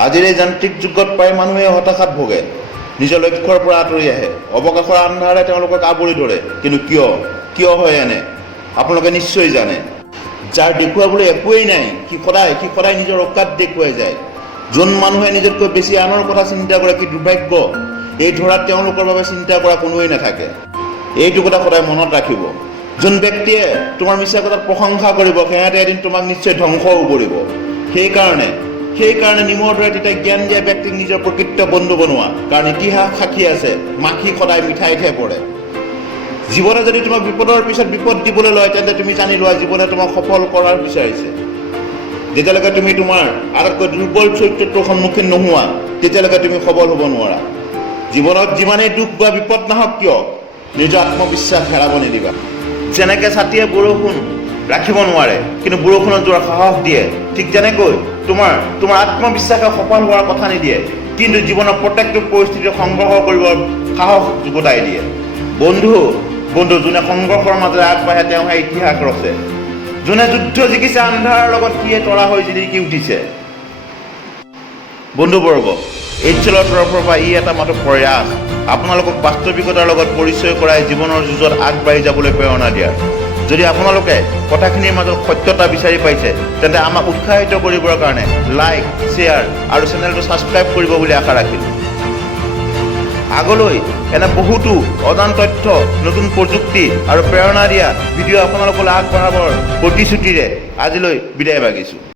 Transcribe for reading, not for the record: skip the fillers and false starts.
আজিৰ এই যান্ত্ৰিক যুগত প্ৰায় মানুহে হতাশাত ভোগে, নিজৰ লক্ষ্যৰ পৰা আঁতৰি আহে, অৱকাশৰ আন্ধাৰে তেওঁলোকক আৱৰি ধৰে। কিন্তু কিয় হয় এনে? আপোনালোকে নিশ্চয় জানে। যাৰ দেখুৱাবলৈ একোৱেই নাই সি সদায় নিজৰ অকাত দেখুৱাই যায়। যোন মানুহে নিজতকৈ বেছি আনৰ কথা চিন্তা কৰে কি দুৰ্ভাগ্য, এই ধৰাত তেওঁলোকৰ বাবে চিন্তা কৰা কোনোৱেই নাথাকে। এইটো কথা সদায় মনত ৰাখিব। যোন ব্যক্তিয়ে তোমাৰ মিছা কথাত প্ৰশংসা কৰিব সিহঁতে এদিন তোমাক নিশ্চয় ধ্বংসও কৰিব। সেইকাৰণে নিমৰ দৰে তেতিয়া জ্ঞান দিয়া ব্যক্তিক নিজৰ প্ৰকৃত বন্ধু বনোৱা। কাৰণ ইতিহাস সাক্ষী আছে, মাখি সদায় মিঠাইতহে পৰে। জীৱনে যদি তোমাক বিপদৰ পিছত বিপদ দিবলৈ লয় তেন্তে তুমি জানি লোৱা জীৱনে তোমাক সফল কৰাৰ বিচাৰিছে। যেতিয়ালৈকে তুমি তোমাৰ আটাইতকৈ দুৰ্বল চৰিত্ৰটোৰ সন্মুখীন নোহোৱা তেতিয়ালৈকে তুমি সবল হ'ব নোৱাৰা। জীৱনত যিমানেই দুখ বা বিপদ নাহক কিয় নিজৰ আত্মবিশ্বাস হেৰাব নিদিবা। যেনেকৈ ছাতিয়ে বৰষুণ ৰাখিব নোৱাৰে কিন্তু বৰষুণত যোৱাৰ সাহস দিয়ে, ঠিক যেনেকৈ তোমাৰ আত্মবিশ্বাসে সফল হোৱাৰ কথা নিদিয়ে কিন্তু জীৱনৰ প্ৰত্যেকটো পৰিস্থিতিত সংঘৰ্ষ কৰিবৰ সাহস যোগতাই দিয়ে। বন্ধু যোনে সংঘৰ্ষৰ মাজেৰে আগবাঢ়ে তেওঁহে ইতিহাস ৰচে। যোনে যুদ্ধ জিকিছে আন্ধাৰৰ লগত সিয়ে তৰা হৈ জিলিকি উঠিছে। বন্ধুবৰ্গ, এইচএলৰ তৰফৰ পৰা ই এটা মাত্ৰ প্ৰয়াস, আপোনালোকক বাস্তৱিকতাৰ লগত পৰিচয় কৰাই জীৱনৰ যুঁজত আগবাঢ়ি যাবলৈ প্ৰেৰণা দিয়াৰ। যদি আপোনালোকে কথাখিনিৰ মাজত সত্যতা বিচাৰি পাইছে তেন্তে আমাক উৎসাহিত কৰিবৰ কাৰণে লাইক, শ্বেয়াৰ আৰু চেনেলটো ছাবস্ক্ৰাইব কৰিব বুলি আশা ৰাখিলোঁ। আগলৈ এনে বহুতো অজান তথ্য, নতুন প্ৰযুক্তি আৰু প্ৰেৰণা দিয়া ভিডিঅ' আপোনালোকলৈ আগবঢ়াবৰ প্ৰতিশ্ৰুতিৰে আজিলৈ বিদায় মাগিছোঁ।